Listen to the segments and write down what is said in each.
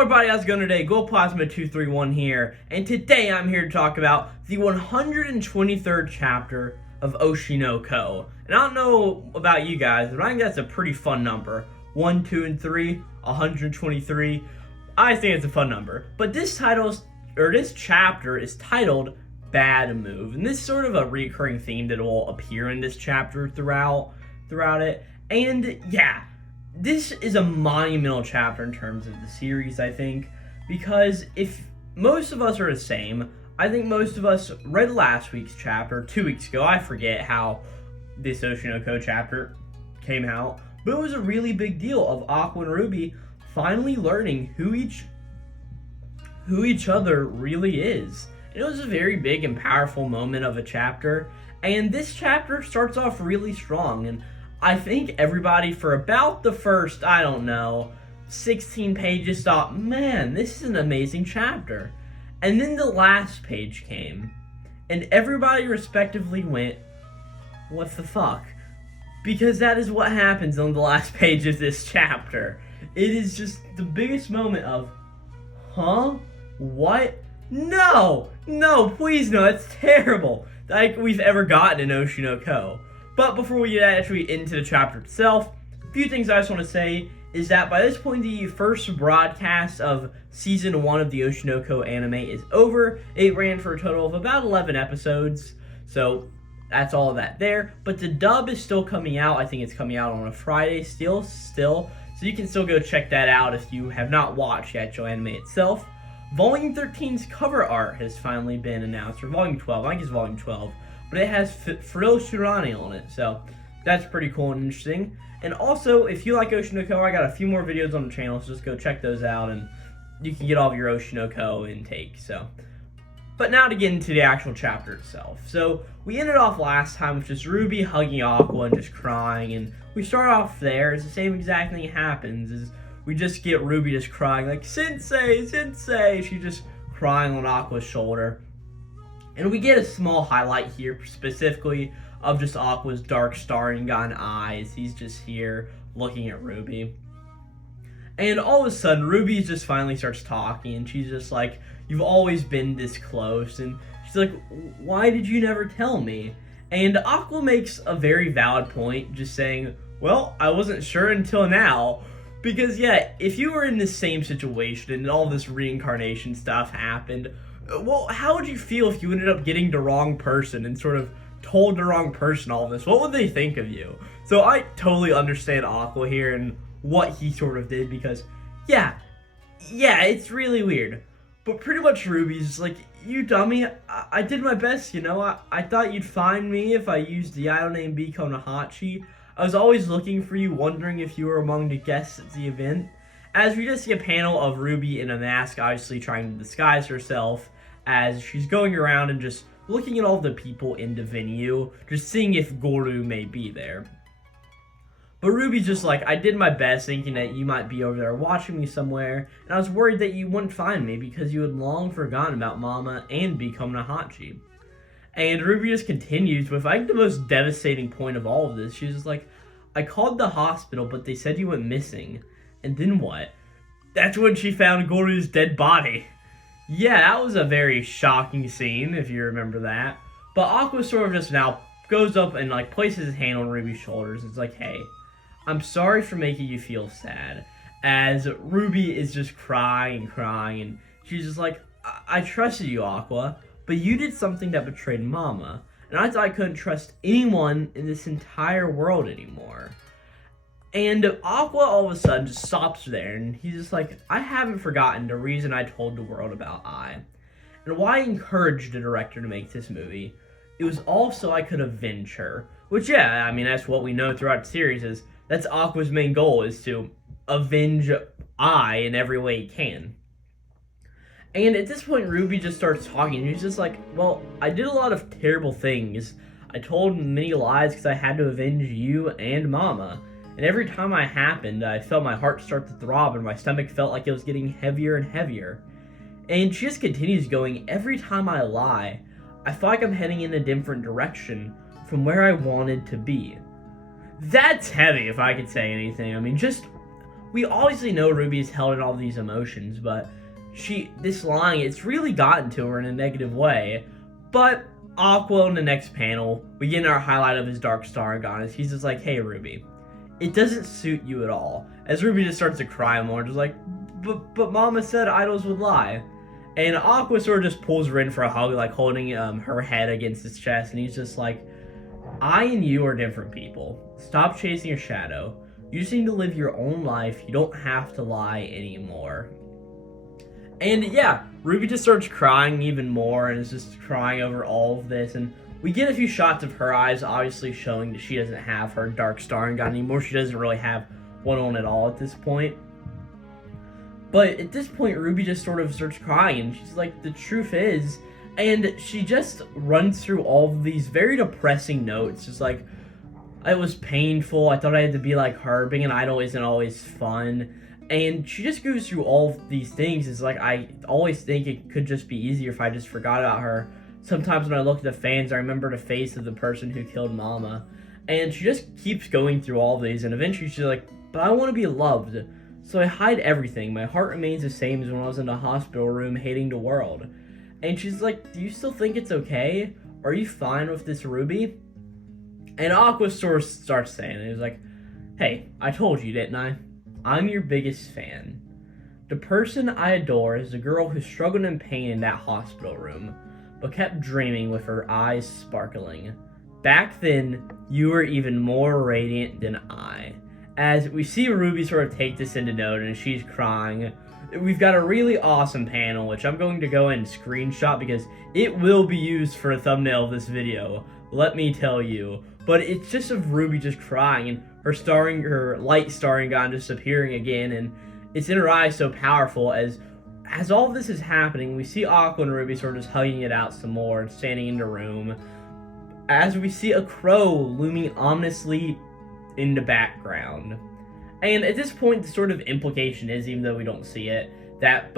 everybody, how's it going today? GoldPlasma231 here, and today I'm here to talk about the 123rd chapter of Oshinoko. And I don't know about you guys, but I think that's a pretty fun number. 1, 2, and 3, 123. I think it's a fun number. But this chapter is titled Bad Move, and this is sort of a recurring theme that will appear in this chapter throughout it. And yeah, this is a monumental chapter in terms of the series, I think, because if most of us are the same, I think most of us read last week's chapter, 2 weeks ago. I forget how this Oshinoko chapter came out, but it was a really big deal of Aqua and Ruby finally learning who each other really is. It was a very big and powerful moment of a chapter, and this chapter starts off really strong, and I think everybody for about the first, 16 pages thought, man, this is an amazing chapter. And then the last page came, and everybody respectively went, what the fuck? Because that is what happens on the last page of this chapter. It is just the biggest moment of, huh? What? No, please no, that's terrible. Like we've ever gotten in Oshinoko. But before we get actually into the chapter itself, a few things I just want to say is that by this point, the first broadcast of Season 1 of the Oshinoko anime is over. It ran for a total of about 11 episodes, so that's all of that there. But the dub is still coming out. I think it's coming out on a Friday still, so you can still go check that out if you have not watched the actual anime itself. Volume 13's cover art has finally been announced, or Volume 12, I think it's Volume 12. But it has Frill Shirani on it, so that's pretty cool and interesting. And also, if you like Oshinoko, I got a few more videos on the channel, so just go check those out, and you can get all of your Oshinoko intake, so. But now to get into the actual chapter itself. So, we ended off last time with just Ruby hugging Aqua and just crying, and we start off there, it's the same exact thing happens, is we just get Ruby just crying, like, Sensei, she's just crying on Aqua's shoulder. And we get a small highlight here, specifically, of just Aqua's dark starring gun eyes. He's just here looking at Ruby. And all of a sudden, Ruby just finally starts talking, and she's just like, you've always been this close. And she's like, why did you never tell me? And Aqua makes a very valid point, just saying, well, I wasn't sure until now. Because, yeah, if you were in the same situation and all this reincarnation stuff happened, well, how would you feel if you ended up getting the wrong person and sort of told the wrong person all this? What would they think of you? So I totally understand Aqua here and what he sort of did because, yeah, it's really weird. But pretty much Ruby's just like, you dummy, I did my best, you know? I thought you'd find me if I used the idol name Biko Nahachi. I was always looking for you, wondering if you were among the guests at the event. As we just see a panel of Ruby in a mask, obviously trying to disguise herself, as she's going around and just looking at all the people in the venue, just seeing if Goru may be there. But Ruby's just like, I did my best thinking that you might be over there watching me somewhere, and I was worried that you wouldn't find me because you had long forgotten about Mama and Biko Nahachi. And Ruby just continues with, I think, the most devastating point of all of this. She's just like, I called the hospital, but they said you went missing. And then what? That's when she found Goru's dead body. Yeah, that was a very shocking scene, if you remember that. But Aqua sort of just now goes up and, like, places his hand on Ruby's shoulders. It's like, hey, I'm sorry for making you feel sad. As Ruby is just crying, and she's just like, I trusted you, Aqua, but you did something that betrayed Mama. And I thought I couldn't trust anyone in this entire world anymore. And Aqua all of a sudden just stops there, and he's just like, I haven't forgotten the reason I told the world about Ai. And why I encouraged the director to make this movie. It was all so I could avenge her. Which, yeah, I mean, that's what we know throughout the series is, that's Aqua's main goal, is to avenge Ai in every way he can. And at this point, Ruby just starts talking, and he's just like, well, I did a lot of terrible things. I told many lies because I had to avenge you and Mama. And every time I happened, I felt my heart start to throb and my stomach felt like it was getting heavier and heavier. And she just continues going, every time I lie, I feel like I'm heading in a different direction from where I wanted to be. That's heavy, if I could say anything. I mean, just we obviously know Ruby is held in all these emotions, but this line, it's really gotten to her in a negative way. But Aqua in the next panel, we get our highlight of his Dark Staringon, as he's just like, hey Ruby, it doesn't suit you at all. As Ruby just starts to cry more, just like, but Mama said idols would lie. And Aqua sort of just pulls her in for a hug, like holding her head against his chest, and he's just like, I and you are different people. Stop chasing your shadow. You just need to live your own life. You don't have to lie anymore. And yeah, Ruby just starts crying even more and is just crying over all of this. And we get a few shots of her eyes, obviously showing that she doesn't have her Dark Staringon anymore. She doesn't really have one on at all at this point. But at this point, Ruby just sort of starts crying, and she's like, the truth is, and she just runs through all of these very depressing notes, just like, it was painful, I thought I had to be like her, being an idol isn't always fun, and she just goes through all of these things. It's like, I always think it could just be easier if I just forgot about her. Sometimes when I look at the fans, I remember the face of the person who killed Mama, and she just keeps going through all of these, and eventually she's like, but I want to be loved. So I hide everything. My heart remains the same as when I was in the hospital room hating the world. And she's like, do you still think it's okay? Are you fine with this, Ruby? And Aqua sort of starts saying it. He was like, hey, I told you, didn't I? I'm your biggest fan. The person I adore is the girl who struggled in pain in that hospital room, but kept dreaming with her eyes sparkling. Back then, you were even more radiant than I. As we see Ruby sort of take this into note and she's crying, we've got a really awesome panel, which I'm going to go and screenshot because it will be used for a thumbnail of this video, let me tell you. But it's just of Ruby just crying and her light Staringon just appearing again, and it's in her eyes so powerful. As all of this is happening, we see Aqua and Ruby sort of just hugging it out some more and standing in the room, as we see a crow looming ominously in the background. And at this point, the sort of implication is, even though we don't see it, that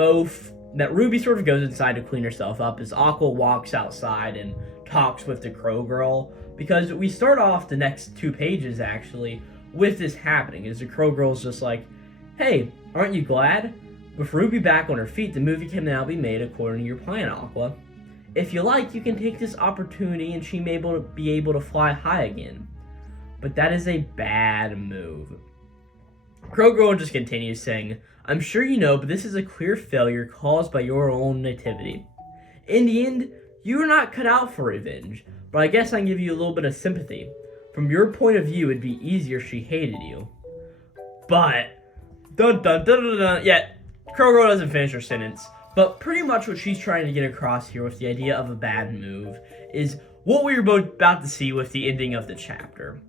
Ruby sort of goes inside to clean herself up as Aqua walks outside and talks with the Crow Girl, because we start off the next 2 pages actually with this happening, as the Crow Girl's just like, hey, aren't you glad? With Ruby back on her feet, the movie can now be made according to your plan, Aqua. If you like, you can take this opportunity and she may be able to fly high again. But that is a bad move. Crow Girl just continues saying, I'm sure you know, but this is a clear failure caused by your own nativity. In the end, you are not cut out for revenge, but I guess I can give you a little bit of sympathy. From your point of view, it'd be easier if she hated you. But, dun dun dun dun dun, yeah, Crow Girl doesn't finish her sentence, but pretty much what she's trying to get across here with the idea of a bad move is what we were both about to see with the ending of the chapter.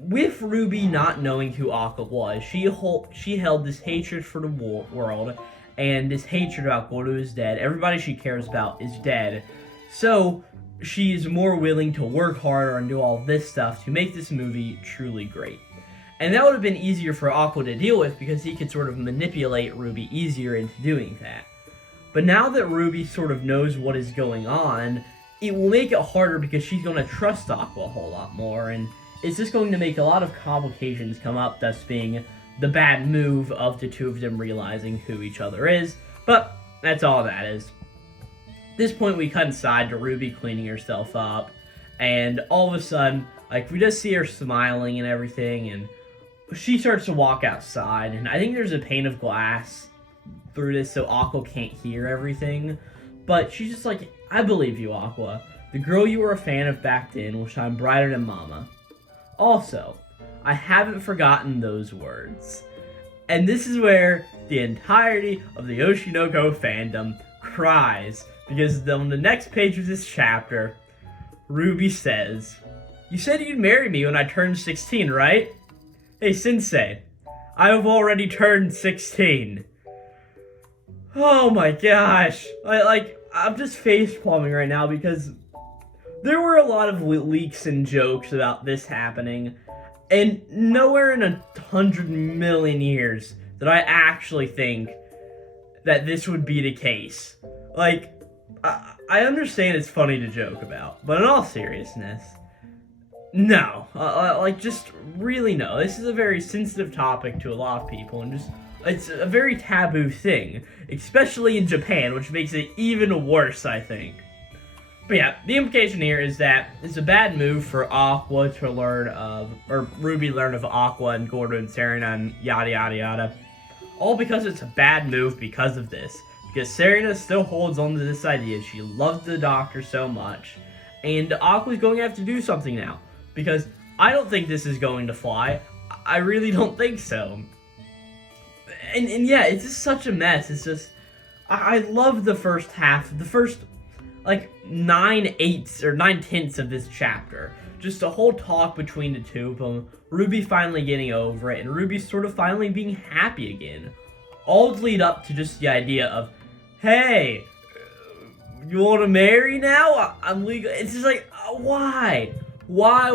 With Ruby not knowing who Aqua was, she held this hatred for the world, and this hatred about Gordo is dead. Everybody she cares about is dead. So, she is more willing to work harder and do all this stuff to make this movie truly great. And that would have been easier for Aqua to deal with because he could sort of manipulate Ruby easier into doing that. But now that Ruby sort of knows what is going on, it will make it harder because she's going to trust Aqua a whole lot more, and it's just going to make a lot of complications come up, thus being the bad move of the two of them realizing who each other is. But that's all that is. At this point, we cut inside to Ruby cleaning herself up, and all of a sudden, like, we just see her smiling and everything, and she starts to walk outside, and I think there's a pane of glass through this so Aqua can't hear everything, but she's just like, I believe you, Aqua. The girl you were a fan of back then will shine brighter than Mama. Also, I haven't forgotten those words. And this is where the entirety of the Oshinoko fandom cries, because on the next page of this chapter, Ruby says, you said you'd marry me when I turned 16, right? Hey, Sensei, I have already turned 16. Oh my gosh. I'm just face-palming right now because there were a lot of leaks and jokes about this happening, and nowhere in 100 million years did I actually think that this would be the case. Like, I understand it's funny to joke about, but in all seriousness, No, like just really no. This is a very sensitive topic to a lot of people, and just it's a very taboo thing, especially in Japan, which makes it even worse, I think. But yeah, the implication here is that it's a bad move for Aqua to learn of, or Ruby learn of Aqua and Gordo and Serena and yada yada yada. All because it's a bad move because of this. Because Serena still holds on to this idea. She loves the Doctor so much. And Aqua's going to have to do something now. Because I don't think this is going to fly. I really don't think so. And yeah, it's just such a mess. It's just, I love the first half, the first like 9/8 or 9/10 of this chapter. Just a whole talk between the two of them. Ruby finally getting over it, and Ruby sort of finally being happy again. All to lead up to just the idea of, hey, you want to marry now? I'm legal. It's just like, why? Why?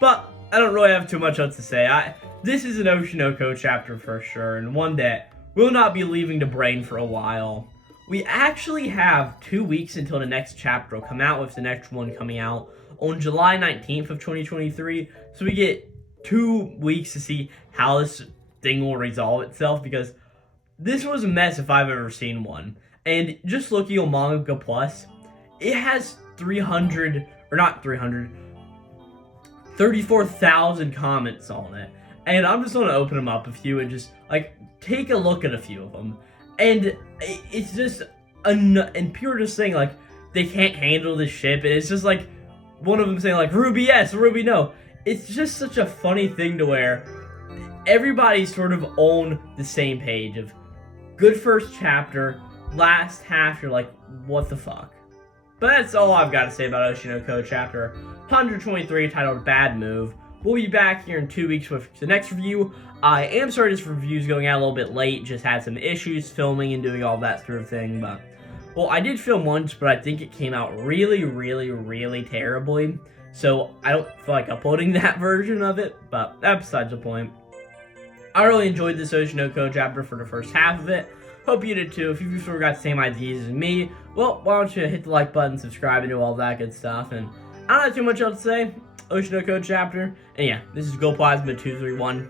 But I don't really have too much else to say. This is an Oshinoko chapter for sure, and one that will not be leaving the brain for a while. We actually have 2 weeks until the next chapter will come out, with the next one coming out on July 19th of 2023. So we get 2 weeks to see how this thing will resolve itself, because this was a mess if I've ever seen one. And just looking on Manga Plus, it has 34,000 comments on it. And I'm just going to open them up a few and just, like, take a look at a few of them. And it's just, and people are just saying, like, they can't handle this ship. And it's just, like, one of them saying, like, Ruby yes, Ruby no. It's just such a funny thing to where everybody's sort of on the same page of good first chapter, last half, you're like, what the fuck? But that's all I've got to say about Oshinoko chapter 123, titled Bad Move. We'll be back here in 2 weeks with the next review. I am sorry this review's going out a little bit late, just had some issues filming and doing all that sort of thing, but, well, I did film once, but I think it came out really terribly, so I don't feel like uploading that version of it, but that's besides the point. I really enjoyed this Oshinoko chapter for the first half of it. Hope you did too. If you've sort of got the same ideas as me, well, why don't you hit the like button, subscribe, and do all that good stuff, and I don't have too much else to say. Oshinoko chapter, and yeah, this is GoPlasma231.